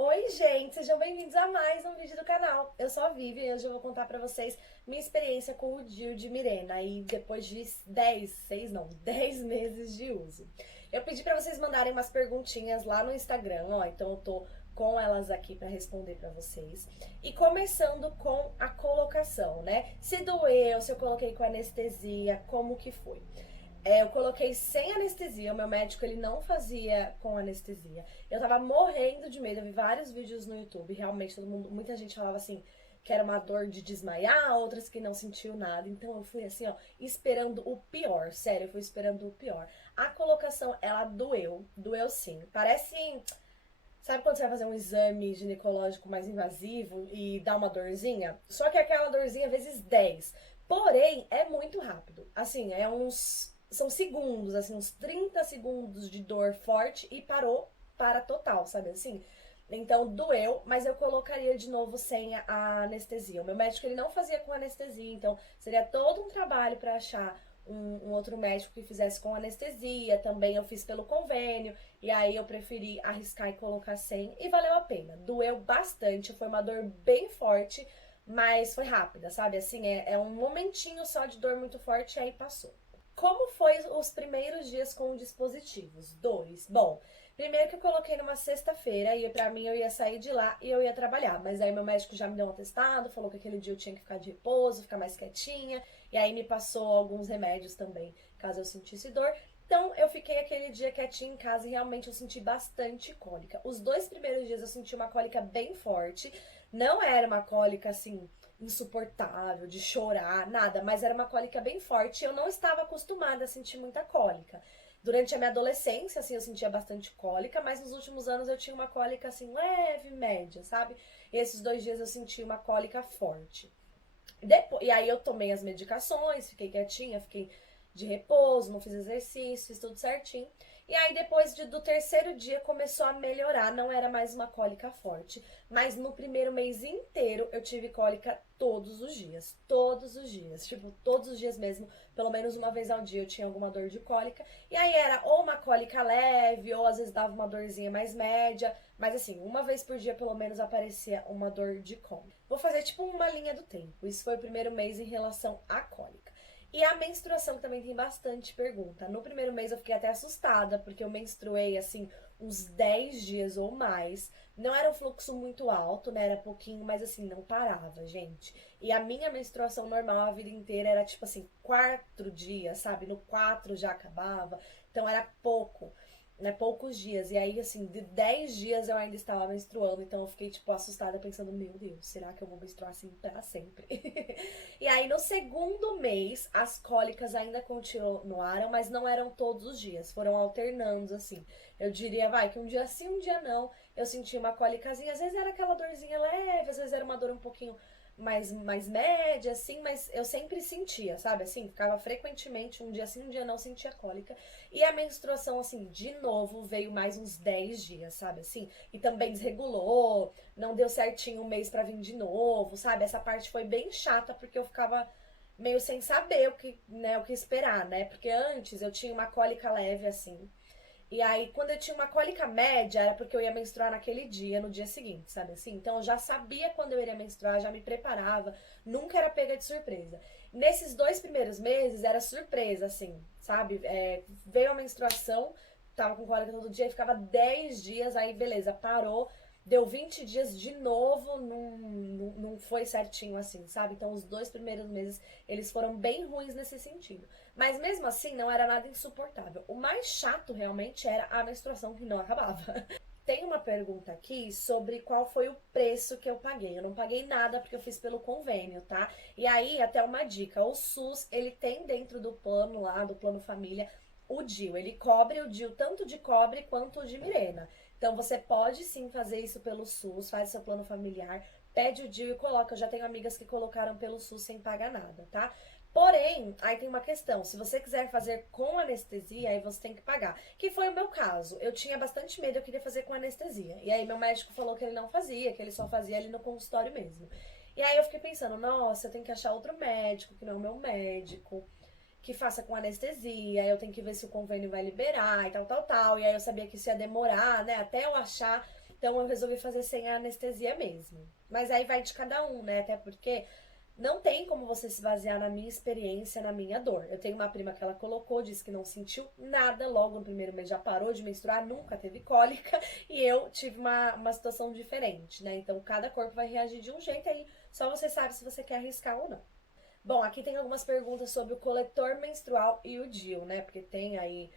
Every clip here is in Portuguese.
Oi, gente, sejam bem-vindos a mais um vídeo do canal. Eu sou a Vivi e hoje eu vou contar pra vocês minha experiência com o DIU de Mirena e depois de 10 meses de uso. Eu pedi pra vocês mandarem umas perguntinhas lá no Instagram, ó, então eu tô com elas aqui pra responder pra vocês. E começando com a colocação, né? Se doeu, se eu coloquei com anestesia, como que foi? Eu coloquei sem anestesia, o meu médico ele não fazia com anestesia. Eu tava morrendo de medo, eu vi vários vídeos no YouTube, realmente todo mundo, muita gente falava assim que era uma dor de desmaiar, outras que não sentiu nada. Então eu fui assim, ó, esperando o pior, sério, eu fui esperando o pior. A colocação, ela doeu sim. Parece, sabe quando você vai fazer um exame ginecológico mais invasivo e dá uma dorzinha? Só que aquela dorzinha vezes 10. Porém, é muito rápido. Assim, são segundos, assim, uns 30 segundos de dor forte e parou para total, sabe assim? Então doeu, mas eu colocaria de novo sem a anestesia. O meu médico ele não fazia com anestesia, então seria todo um trabalho para achar um outro médico que fizesse com anestesia. Também eu fiz pelo convênio, e aí eu preferi arriscar e colocar sem, e valeu a pena. Doeu bastante, foi uma dor bem forte, mas foi rápida, sabe? Assim, é um momentinho só de dor muito forte e aí passou. Como foi os primeiros dias com dispositivos? Dois. Bom, primeiro que eu coloquei numa sexta-feira e pra mim eu ia sair de lá e eu ia trabalhar. Mas aí meu médico já me deu um atestado, falou que aquele dia eu tinha que ficar de repouso, ficar mais quietinha. E aí me passou alguns remédios também, caso eu sentisse dor. Então eu fiquei aquele dia quietinha em casa e realmente eu senti bastante cólica. Os dois primeiros dias eu senti uma cólica bem forte. Não era uma cólica assim insuportável, de chorar, nada, mas era uma cólica bem forte e eu não estava acostumada a sentir muita cólica. Durante a minha adolescência, assim, eu sentia bastante cólica, mas nos últimos anos eu tinha uma cólica, assim, leve, média, sabe? E esses 2 dias eu senti uma cólica forte. E aí eu tomei as medicações, fiquei quietinha, fiquei de repouso, não fiz exercício, fiz tudo certinho. E aí depois do terceiro dia começou a melhorar, não era mais uma cólica forte, mas no primeiro mês inteiro eu tive cólica todos os dias, tipo todos os dias mesmo, pelo menos uma vez ao dia eu tinha alguma dor de cólica. E aí era ou uma cólica leve, ou às vezes dava uma dorzinha mais média, mas assim, uma vez por dia pelo menos aparecia uma dor de cólica. Vou fazer tipo uma linha do tempo. Isso foi o primeiro mês em relação à cólica. E a menstruação também tem bastante pergunta. No primeiro mês eu fiquei até assustada, porque eu menstruei assim uns 10 dias ou mais. Não era um fluxo muito alto, né? Era pouquinho, mas assim, não parava, gente. E a minha menstruação normal a vida inteira era tipo assim, 4 dias, sabe? No 4 já acabava. Então era pouco, né, poucos dias. E aí, assim, de 10 dias eu ainda estava menstruando. Então eu fiquei, tipo, assustada, pensando, meu Deus, será que eu vou menstruar assim pra sempre? E aí, no segundo mês, as cólicas ainda continuaram, mas não eram todos os dias. Foram alternando, assim. Eu diria, vai, que um dia sim, um dia não. Eu sentia uma cólicazinha. Às vezes era aquela dorzinha leve, às vezes era uma dor um pouquinho mais média, assim, mas eu sempre sentia, sabe? Assim, ficava frequentemente, um dia sim, um dia não, sentia cólica. E a menstruação, assim, de novo, veio mais uns 10 dias, sabe? Assim, e também desregulou, não deu certinho um mês pra vir de novo, sabe? Essa parte foi bem chata, porque eu ficava meio sem saber o que esperar, né? Porque antes eu tinha uma cólica leve, assim, e aí, quando eu tinha uma cólica média, era porque eu ia menstruar naquele dia, no dia seguinte, sabe assim? Então, eu já sabia quando eu iria menstruar, já me preparava, nunca era pega de surpresa. Nesses 2 primeiros meses, era surpresa, assim, sabe? Veio a menstruação, tava com cólica todo dia, e ficava 10 dias, aí beleza, parou, deu 20 dias de novo, não foi certinho assim, sabe? Então, os 2 primeiros meses, eles foram bem ruins nesse sentido. Mas mesmo assim, não era nada insuportável. O mais chato realmente era a menstruação que não acabava. Tem uma pergunta aqui sobre qual foi o preço que eu paguei. Eu não paguei nada porque eu fiz pelo convênio, tá? E aí, até uma dica, o SUS, ele tem dentro do plano lá, do plano família, o DIU. Ele cobre o DIU tanto de cobre quanto de Mirena. Então, você pode sim fazer isso pelo SUS, faz seu plano familiar, pede o DIU e coloca. Eu já tenho amigas que colocaram pelo SUS sem pagar nada, tá? Porém, aí tem uma questão. Se você quiser fazer com anestesia, aí você tem que pagar. Que foi o meu caso. Eu tinha bastante medo, eu queria fazer com anestesia. E aí meu médico falou que ele não fazia, que ele só fazia ali no consultório mesmo. E aí eu fiquei pensando, nossa, eu tenho que achar outro médico, que não é o meu médico, que faça com anestesia. Eu tenho que ver se o convênio vai liberar e tal, tal, tal. E aí eu sabia que isso ia demorar, né, até eu achar. Então eu resolvi fazer sem a anestesia mesmo. Mas aí vai de cada um, né? Até porque não tem como você se basear na minha experiência, na minha dor. Eu tenho uma prima que ela colocou, disse que não sentiu nada, logo no primeiro mês já parou de menstruar, nunca teve cólica, e eu tive uma situação diferente, né? Então cada corpo vai reagir de um jeito, aí só você sabe se você quer arriscar ou não. Bom, aqui tem algumas perguntas sobre o coletor menstrual e o DIU, né? Porque tem aí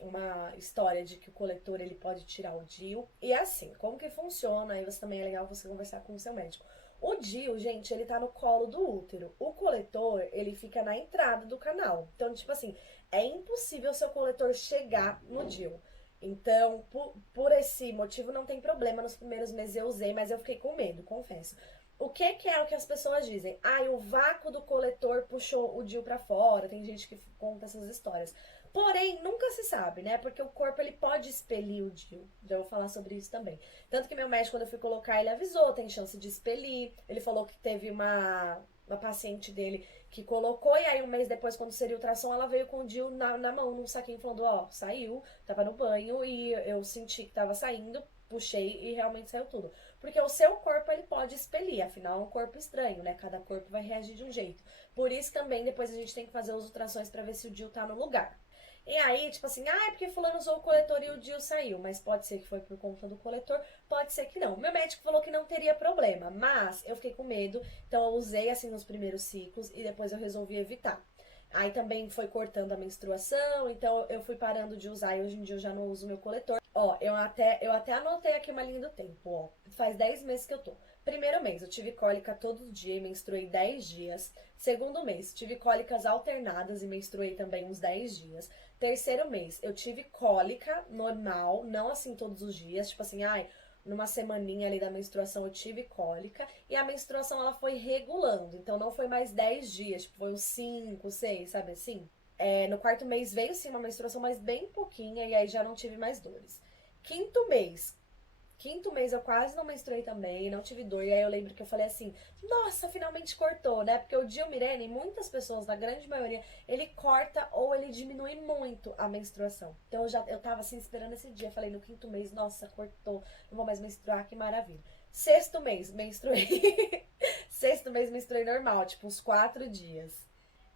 uma história de que o coletor ele pode tirar o DIU. E assim, como que funciona? Aí você também é legal você conversar com o seu médico. O DIU, gente, ele tá no colo do útero. O coletor, ele fica na entrada do canal. Então, tipo assim, é impossível o seu coletor chegar no DIU. Então, por esse motivo, não tem problema. Nos primeiros meses eu usei, mas eu fiquei com medo, confesso. O que é o que as pessoas dizem? Ah, o vácuo do coletor puxou o DIU pra fora. Tem gente que conta essas histórias. Porém, nunca se sabe, né? Porque o corpo ele pode expelir o DIU. Já vou falar sobre isso também. Tanto que meu médico, quando eu fui colocar, ele avisou, tem chance de expelir. Ele falou que teve uma paciente dele que colocou, e aí um mês depois, quando seria o ultrassom, ela veio com o DIU na mão, num saquinho, falando, ó, saiu, tava no banho, e eu senti que tava saindo, puxei e realmente saiu tudo. Porque o seu corpo, ele pode expelir, afinal é um corpo estranho, né? Cada corpo vai reagir de um jeito. Por isso também, depois a gente tem que fazer as ultrações pra ver se o DIU tá no lugar. E aí, tipo assim, ah, é porque fulano usou o coletor e o DIU saiu. Mas pode ser que foi por conta do coletor, pode ser que não. Meu médico falou que não teria problema, mas eu fiquei com medo, então eu usei assim nos primeiros ciclos e depois eu resolvi evitar. Aí também foi cortando a menstruação, então eu fui parando de usar e hoje em dia eu já não uso meu coletor. Ó, eu até anotei aqui uma linha do tempo, ó. Faz 10 meses que eu tô. Primeiro mês, eu tive cólica todo dia e menstruei 10 dias. Segundo mês, tive cólicas alternadas e menstruei também uns 10 dias. Terceiro mês, eu tive cólica normal, não assim todos os dias, tipo assim, ai, numa semaninha ali da menstruação eu tive cólica e a menstruação ela foi regulando, então não foi mais 10 dias, tipo, foi uns 5, 6, sabe assim? É, no quarto mês veio sim uma menstruação, mas bem pouquinha, e aí já não tive mais dores. Quinto mês, Quinto mês eu quase não menstruei também, não tive dor. E aí eu lembro que eu falei assim, nossa, finalmente cortou, né? Porque o Dilmirene, muitas pessoas, na grande maioria, ele corta ou ele diminui muito a menstruação. Então eu tava assim esperando esse dia. Falei no quinto mês, nossa, cortou, não vou mais menstruar, que maravilha. Sexto mês, menstruei. Sexto mês menstruei normal, tipo uns 4 dias.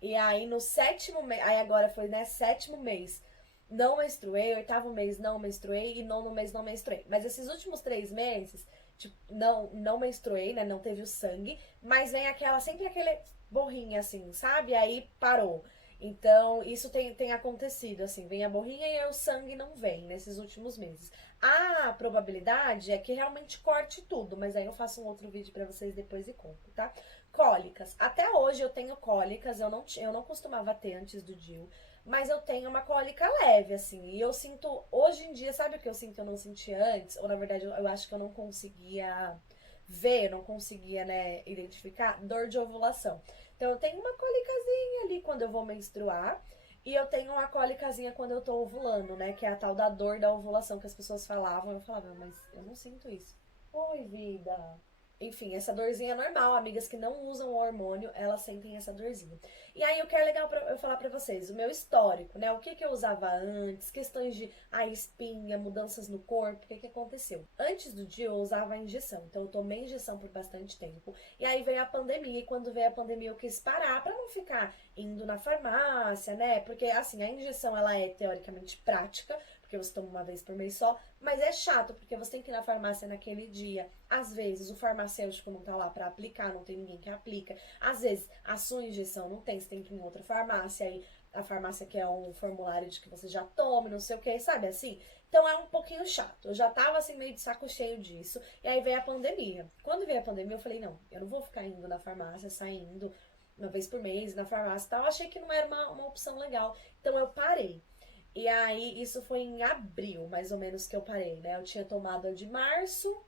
E aí no sétimo mês, aí agora foi, né, sétimo mês não menstruei, oitavo mês não menstruei e nono mês não menstruei. Mas esses últimos 3 meses, tipo, não menstruei, né? Não teve o sangue, mas vem sempre aquele borrinha, assim, sabe? Aí parou. Então, isso tem acontecido, assim, vem a borrinha e aí o sangue não vem nesses últimos meses. A probabilidade é que realmente corte tudo, mas aí eu faço um outro vídeo pra vocês depois e conto, tá? Cólicas. Até hoje eu tenho cólicas, eu não costumava ter antes do DIU, mas eu tenho uma cólica leve, assim. E eu sinto, hoje em dia, sabe o que eu sinto que eu não sentia antes? Ou na verdade, eu acho que eu não conseguia ver, não conseguia, né, identificar dor de ovulação. Então eu tenho uma cólicazinha ali quando eu vou menstruar. E eu tenho uma cólicazinha quando eu tô ovulando, né? Que é a tal da dor da ovulação que as pessoas falavam. Eu falava, mas eu não sinto isso. Oi, vida. Enfim, essa dorzinha é normal. Amigas que não usam o hormônio, elas sentem essa dorzinha. E aí, o que é legal eu falar pra vocês, o meu histórico, né? O que eu usava antes, questões de espinha, mudanças no corpo, o que aconteceu? Antes do dia, eu usava a injeção. Então, eu tomei injeção por bastante tempo. E aí veio a pandemia, e quando veio a pandemia, eu quis parar pra não ficar indo na farmácia, né? Porque, assim, a injeção, ela é teoricamente prática, porque você toma uma vez por mês só, mas é chato, porque você tem que ir na farmácia naquele dia. Às vezes o farmacêutico não tá lá pra aplicar, não tem ninguém que aplica. Às vezes a sua injeção não tem, você tem que ir em outra farmácia, aí a farmácia quer um formulário de que você já tome, não sei o que, sabe assim? Então é um pouquinho chato. Eu já tava assim meio de saco cheio disso, e aí veio a pandemia. Quando veio a pandemia, eu falei, não, eu não vou ficar indo na farmácia, saindo uma vez por mês na farmácia e tal. Eu achei que não era uma opção legal. Então eu parei. E aí, isso foi em abril, mais ou menos, que eu parei, né? Eu tinha tomado a de março,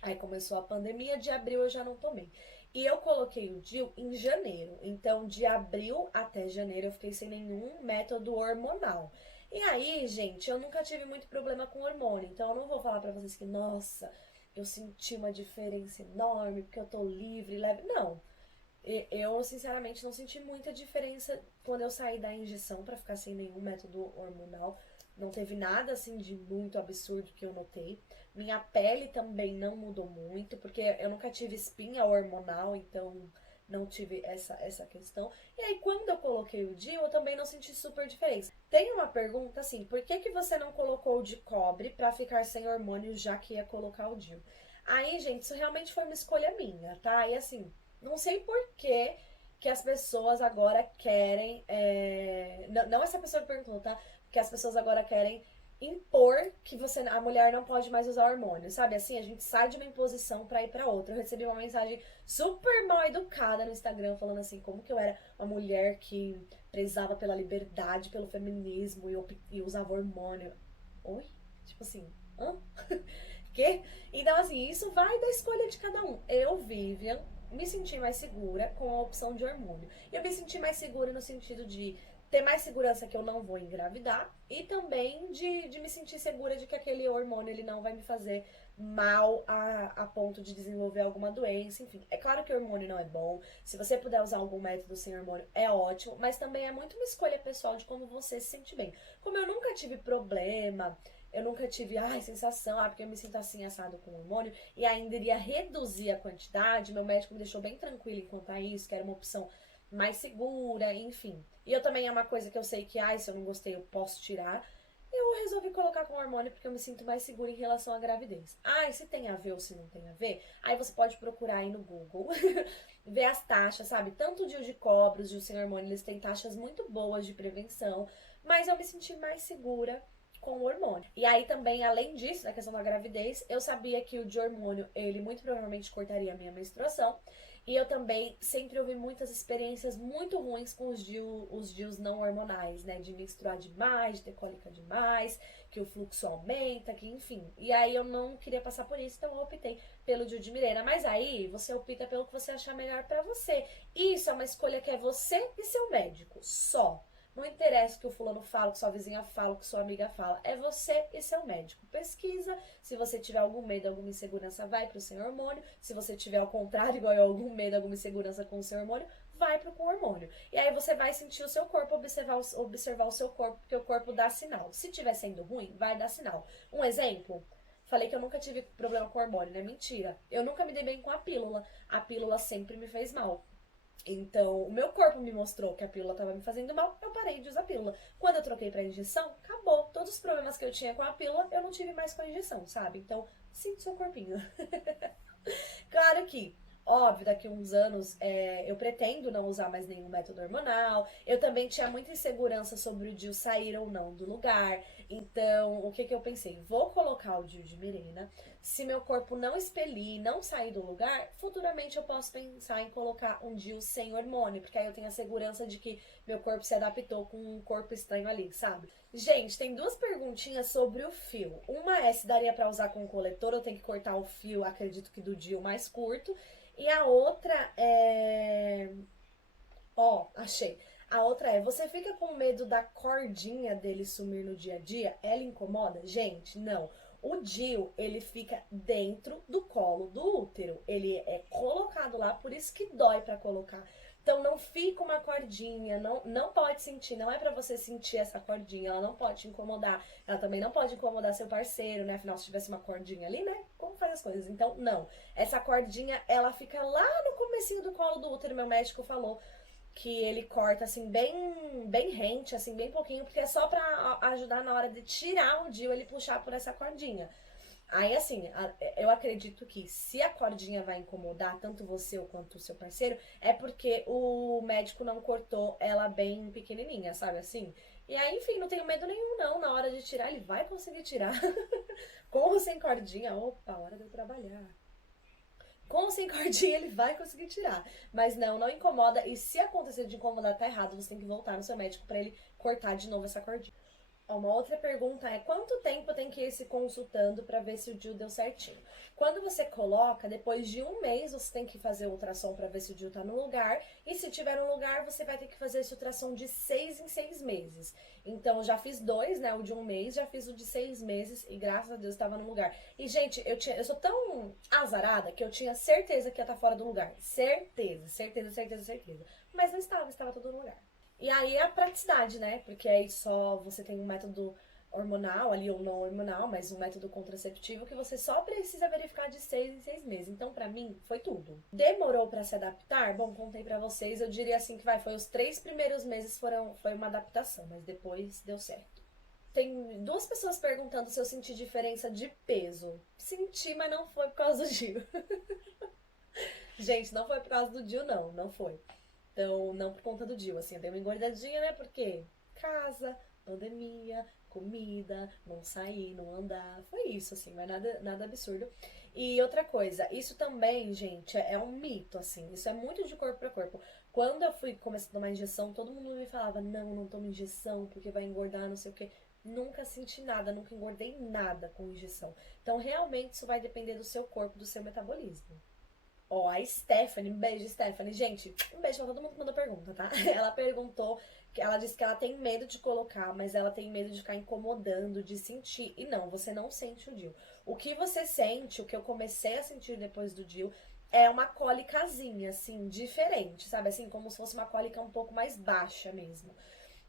aí começou a pandemia, de abril eu já não tomei. E eu coloquei o DIU em janeiro. Então, de abril até janeiro eu fiquei sem nenhum método hormonal. E aí, gente, eu nunca tive muito problema com hormônio. Então, eu não vou falar pra vocês que, nossa, eu senti uma diferença enorme porque eu tô livre, leve. Não. Eu, sinceramente, não senti muita diferença quando eu saí da injeção pra ficar sem nenhum método hormonal. Não teve nada, assim, de muito absurdo que eu notei. Minha pele também não mudou muito, porque eu nunca tive espinha hormonal, então não tive essa questão. E aí, quando eu coloquei o DIU, eu também não senti super diferença. Tem uma pergunta assim, por que que você não colocou o de cobre pra ficar sem hormônio, já que ia colocar o DIU? Aí, gente, isso realmente foi uma escolha minha, tá? E assim, não sei por que as pessoas agora querem. Não essa pessoa que perguntou, tá? Porque as pessoas agora querem impor que a mulher não pode mais usar hormônio, sabe? Assim, a gente sai de uma imposição pra ir pra outra. Eu recebi uma mensagem super mal educada no Instagram falando assim, como que eu era uma mulher que prezava pela liberdade, pelo feminismo e usava hormônio. Oi? Tipo assim, hã? Quê? Então, assim, isso vai da escolha de cada um. Eu, Vivian, me senti mais segura com a opção de hormônio. E eu me senti mais segura no sentido de ter mais segurança que eu não vou engravidar e também de me sentir segura de que aquele hormônio ele não vai me fazer mal a ponto de desenvolver alguma doença, enfim. É claro que o hormônio não é bom, se você puder usar algum método sem hormônio é ótimo, mas também é muito uma escolha pessoal de como você se sente bem. Como eu nunca tive problema, eu nunca tive, sensação, porque eu me sinto assim assado com hormônio, e ainda iria reduzir a quantidade. Meu médico me deixou bem tranquilo quanto a isso, que era uma opção mais segura, enfim. E eu também é uma coisa que eu sei que, se eu não gostei, eu posso tirar. Eu resolvi colocar com hormônio porque eu me sinto mais segura em relação à gravidez. Se tem a ver ou se não tem a ver, aí você pode procurar aí no Google, ver as taxas, sabe? Tanto o DIU de cobre, os DIU sem hormônio, eles têm taxas muito boas de prevenção, mas eu me senti mais segura com o hormônio. E aí também, além disso, na questão da gravidez, eu sabia que o de hormônio, ele muito provavelmente cortaria a minha menstruação. E eu também sempre ouvi muitas experiências muito ruins com os DIUs não hormonais, né? De menstruar demais, de ter cólica demais, que o fluxo aumenta, que enfim. E aí eu não queria passar por isso, então eu optei pelo DIU de Mirena. Mas aí você opta pelo que você achar melhor pra você. Isso é uma escolha que é você e seu médico, só. Não interessa o que o fulano fala, o que sua vizinha fala, o que sua amiga fala. É você e seu médico. Pesquisa. Se você tiver algum medo, alguma insegurança, vai pro sem hormônio. Se você tiver ao contrário, igual eu, algum medo, alguma insegurança com o sem hormônio, vai pro com hormônio. E aí você vai sentir o seu corpo, observar o seu corpo, porque o corpo dá sinal. Se tiver sendo ruim, vai dar sinal. Um exemplo. Falei que eu nunca tive problema com hormônio, né? Mentira. Eu nunca me dei bem com a pílula. A pílula sempre me fez mal. Então, o meu corpo me mostrou que a pílula estava me fazendo mal, eu parei de usar a pílula. Quando eu troquei pra injeção, acabou. Todos os problemas que eu tinha com a pílula, eu não tive mais com a injeção, sabe? Então, sinta seu corpinho. Claro que, óbvio, daqui a uns anos eu pretendo não usar mais nenhum método hormonal. Eu também tinha muita insegurança sobre o DIU sair ou não do lugar. Então, o que que eu pensei? Vou colocar o DIU de Mirena. Se meu corpo não expelir, não sair do lugar, futuramente eu posso pensar em colocar um DIU sem hormônio, porque aí eu tenho a segurança de que meu corpo se adaptou com um corpo estranho ali, sabe? Gente, tem duas perguntinhas sobre o fio. Uma é se daria pra usar com coletor, eu tenho que cortar o fio, acredito que do DIU mais curto. E a outra é... achei. A outra é, você fica com medo da cordinha dele sumir no dia a dia? Ela incomoda? Gente, não. O DIU, ele fica dentro do colo do útero. Ele é colocado lá, por isso que dói pra colocar. Então não fica uma cordinha, não pode sentir, não é pra você sentir essa cordinha, ela não pode te incomodar. Ela também não pode incomodar seu parceiro, né? Afinal, se tivesse uma cordinha ali, né? Como faz as coisas? Então, não. Essa cordinha, ela fica lá no comecinho do colo do útero, meu médico falou que ele corta assim bem rente, assim bem pouquinho, porque é só pra ajudar na hora de tirar o DIU ele puxar por essa cordinha. Aí assim, eu acredito que se a cordinha vai incomodar tanto você ou quanto o seu parceiro, é porque o médico não cortou ela bem pequenininha, sabe assim? E aí, enfim, não tenho medo nenhum não, na hora de tirar ele vai conseguir tirar. Com ou sem cordinha, opa, hora de eu trabalhar. Com ou sem cordinha, ele vai conseguir tirar. Mas não incomoda. E se acontecer de incomodar, tá errado. Você tem que voltar no seu médico pra ele cortar de novo essa cordinha. Uma outra pergunta é, quanto tempo tem que ir se consultando para ver se o DIU deu certinho? Quando você coloca, depois de um mês, você tem que fazer o ultrassom para ver se o DIU tá no lugar. E se tiver no lugar, você vai ter que fazer esse ultrassom de 6 em 6 meses. Então, eu já fiz dois, né? O de um mês, já fiz o de 6 meses e graças a Deus estava no lugar. E, gente, eu sou tão azarada que eu tinha certeza que ia estar fora do lugar. Certeza, certeza, certeza, certeza. Mas não estava tudo no lugar. E aí a praticidade, né? Porque aí só você tem um método hormonal ali, ou não hormonal, mas um método contraceptivo que você só precisa verificar de 6 em 6 meses. Então, pra mim, foi tudo. Demorou pra se adaptar? Bom, contei pra vocês, eu diria assim que foi os 3 primeiros meses foi uma adaptação, mas depois deu certo. Tem 2 pessoas perguntando se eu senti diferença de peso. Senti, mas não foi por causa do DIU. Gente, não foi por causa do DIU, não. Não foi. Então, não por conta do DIU. Assim, eu dei uma engordadinha, né? Porque casa, pandemia, comida, não sair, não andar. Foi isso, assim, mas nada absurdo. E outra coisa, isso também, gente, é um mito, assim. Isso é muito de corpo pra corpo. Quando eu fui começar a tomar injeção, todo mundo me falava, não toma injeção, porque vai engordar, não sei o quê. Nunca senti nada, nunca engordei nada com injeção. Então, realmente, isso vai depender do seu corpo, do seu metabolismo. Ó, a Stephanie, um beijo, Stephanie. Gente, um beijo pra todo mundo que mandou pergunta, tá? Ela perguntou, que ela disse que ela tem medo de colocar, mas ela tem medo de ficar incomodando, de sentir. E não, você não sente o DIU. O que você sente, o que eu comecei a sentir depois do DIU, é uma cólicazinha, assim, diferente, sabe? Assim, como se fosse uma cólica um pouco mais baixa mesmo.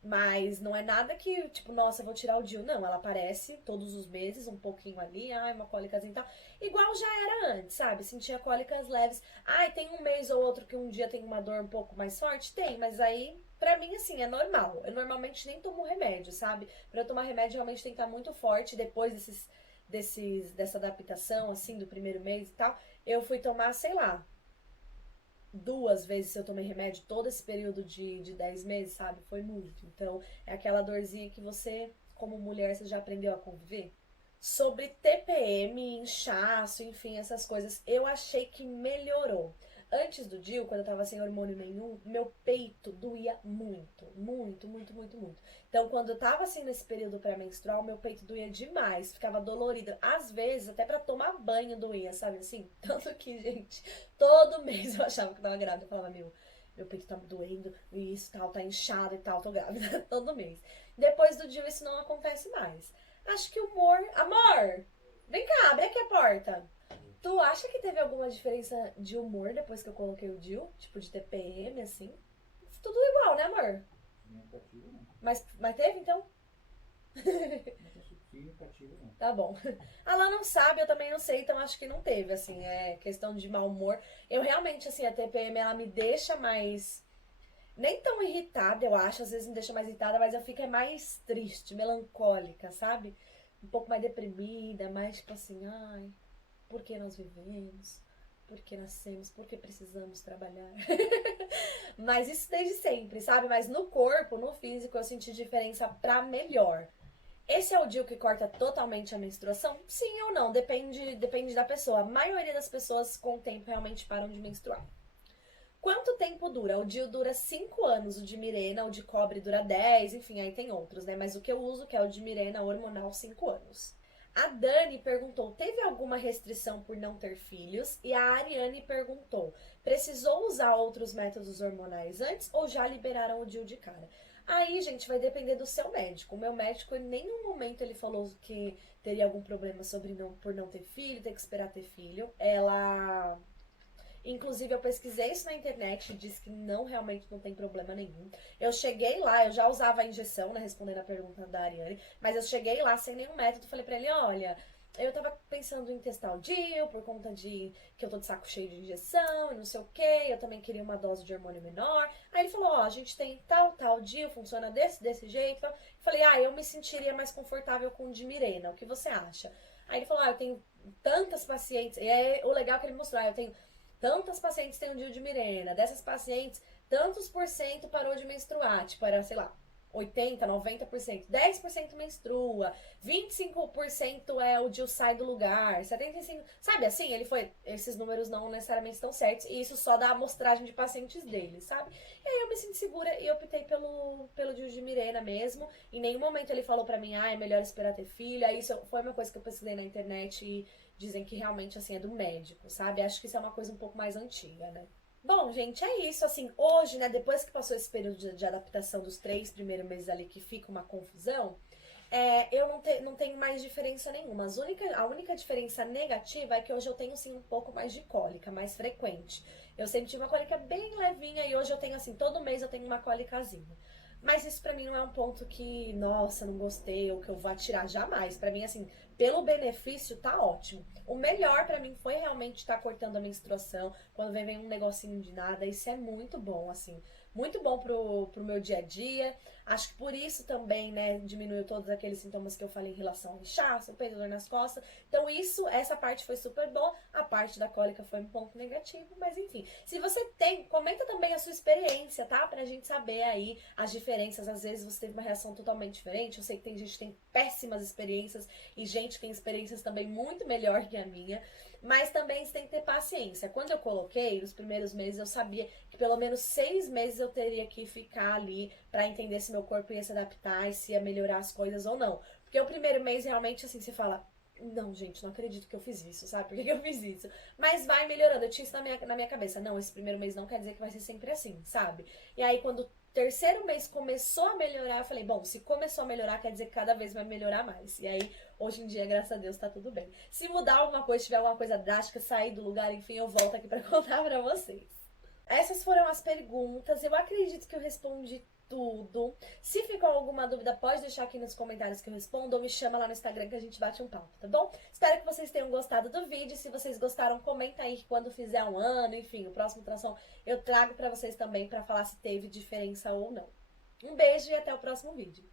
Mas não é nada que, tipo, nossa, eu vou tirar o DIU. Não, ela aparece todos os meses, um pouquinho ali, ai, uma cólicazinha e tal. Igual já era antes, sabe? Sentia cólicas leves. Ai, tem um mês ou outro que um dia tem uma dor um pouco mais forte? Tem, mas aí, pra mim, assim, é normal. Eu normalmente nem tomo remédio, sabe? Pra eu tomar remédio, realmente tem que estar muito forte. Depois dessa adaptação, assim, do primeiro mês e tal, eu fui tomar, sei lá, 2 vezes eu tomei remédio todo esse período de 10 meses, sabe? Foi muito. Então, é aquela dorzinha que você, como mulher, você já aprendeu a conviver. Sobre TPM, inchaço, enfim, essas coisas, eu achei que melhorou. Antes do DIU, quando eu tava sem hormônio nenhum, meu peito doía muito, muito, muito, muito, muito. Então, quando eu tava assim nesse período pré-menstrual, meu peito doía demais, ficava dolorido. Às vezes, até pra tomar banho doía, sabe assim? Tanto que, gente, todo mês eu achava que eu tava grávida. Eu falava, meu peito tá doendo, e isso tal, tá inchado e tal, tô grávida. Todo mês. Depois do DIU, isso não acontece mais. Acho que o humor. Amor! Vem cá, abre aqui a porta. Tu acha que teve alguma diferença de humor depois que eu coloquei o DIU? Tipo de TPM, assim? Tudo igual, né, amor? Negativo não. Mas teve, então? Significativo não. Tá bom. Ela não sabe, eu também não sei, então acho que não teve, assim, é questão de mau humor. Eu realmente, assim, a TPM, ela me deixa mais... Nem tão irritada, eu acho, às vezes me deixa mais irritada, mas eu fico mais triste, melancólica, sabe? Um pouco mais deprimida, mais tipo assim, ai, por que nós vivemos? Por que nascemos? Por que precisamos trabalhar? Mas isso desde sempre, sabe? Mas no corpo, no físico, eu senti diferença pra melhor. Esse é o DIU que corta totalmente a menstruação? Sim ou não, depende da pessoa. A maioria das pessoas, com o tempo, realmente param de menstruar. Quanto tempo dura? O DIU dura 5 anos, o de Mirena, o de cobre dura 10, enfim, aí tem outros, né? Mas o que eu uso, que é o de Mirena hormonal, 5 anos. A Dani perguntou, teve alguma restrição por não ter filhos? E a Ariane perguntou, precisou usar outros métodos hormonais antes ou já liberaram o DIU de cara? Aí, gente, vai depender do seu médico. O meu médico, em nenhum momento ele falou que teria algum problema por não ter filho, ter que esperar ter filho. Inclusive, eu pesquisei isso na internet e disse que não, realmente não tem problema nenhum. Eu cheguei lá, eu já usava a injeção, né, respondendo a pergunta da Ariane, mas eu cheguei lá sem nenhum método, falei pra ele, olha, eu tava pensando em testar o DIU por conta de que eu tô de saco cheio de injeção e não sei o que, eu também queria uma dose de hormônio menor. Aí ele falou, ó, a gente tem tal DIU, funciona desse jeito. Eu falei, eu me sentiria mais confortável com o de Mirena, o que você acha? Aí ele falou, eu tenho tantas pacientes, e é o legal que ele mostrou, eu tenho tantas pacientes têm um DIU de Mirena, dessas pacientes, tantos por cento parou de menstruar, tipo, era, sei lá, 80, 90%, 10% menstrua, 25% é o DIU sai do lugar, 75%, sabe assim, esses números não necessariamente estão certos, e isso só dá a amostragem de pacientes dele, sabe? E aí eu me senti segura e optei pelo DIU de Mirena mesmo, em nenhum momento ele falou pra mim, é melhor esperar ter filho, aí isso foi uma coisa que eu pesquisei na internet e dizem que realmente, assim, é do médico, sabe? Acho que isso é uma coisa um pouco mais antiga, né? Bom, gente, é isso. Assim, hoje, né, depois que passou esse período de adaptação dos 3 primeiros meses ali, que fica uma confusão, eu não tenho mais diferença nenhuma. A única diferença negativa é que hoje eu tenho, assim, um pouco mais de cólica, mais frequente. Eu sempre tive uma cólica bem levinha e hoje eu tenho, assim, todo mês eu tenho uma cólicazinha. Mas isso pra mim não é um ponto que, nossa, não gostei ou que eu vou atirar jamais. Pra mim, assim, pelo benefício, tá ótimo. O melhor pra mim foi realmente estar cortando a menstruação. Quando vem um negocinho de nada, isso é muito bom, assim. Muito bom pro meu dia a dia. Acho que por isso também, né, diminuiu todos aqueles sintomas que eu falei em relação ao inchaço, peito, dor nas costas. Então essa parte foi super bom. A parte da cólica foi um ponto negativo, mas enfim. Se você tem, comenta também a sua experiência, tá? Pra gente saber aí as diferenças. Às vezes você teve uma reação totalmente diferente. Eu sei que tem gente que tem péssimas experiências e gente que tem experiências também muito melhor que a minha. Mas também você tem que ter paciência. Quando eu coloquei, nos primeiros meses, eu sabia que pelo menos 6 meses eu teria que ficar ali pra entender se meu corpo ia se adaptar e se ia melhorar as coisas ou não. Porque o primeiro mês realmente, assim, você fala, não, gente, não acredito que eu fiz isso, sabe? Por que eu fiz isso? Mas vai melhorando. Eu tinha isso na minha cabeça. Não, esse primeiro mês não quer dizer que vai ser sempre assim, sabe? E aí, quando o terceiro mês começou a melhorar, eu falei, bom, se começou a melhorar, quer dizer que cada vez vai melhorar mais. E aí, hoje em dia, graças a Deus, tá tudo bem. Se mudar alguma coisa, tiver alguma coisa drástica, sair do lugar, enfim, eu volto aqui pra contar pra vocês. Essas foram as perguntas. Eu acredito que eu respondi tudo. Se ficou alguma dúvida, pode deixar aqui nos comentários que eu respondo ou me chama lá no Instagram que a gente bate um papo, tá bom? Espero que vocês tenham gostado do vídeo. Se vocês gostaram, comenta aí que quando fizer um ano, enfim, o próximo ultrassom eu trago pra vocês também pra falar se teve diferença ou não. Um beijo e até o próximo vídeo.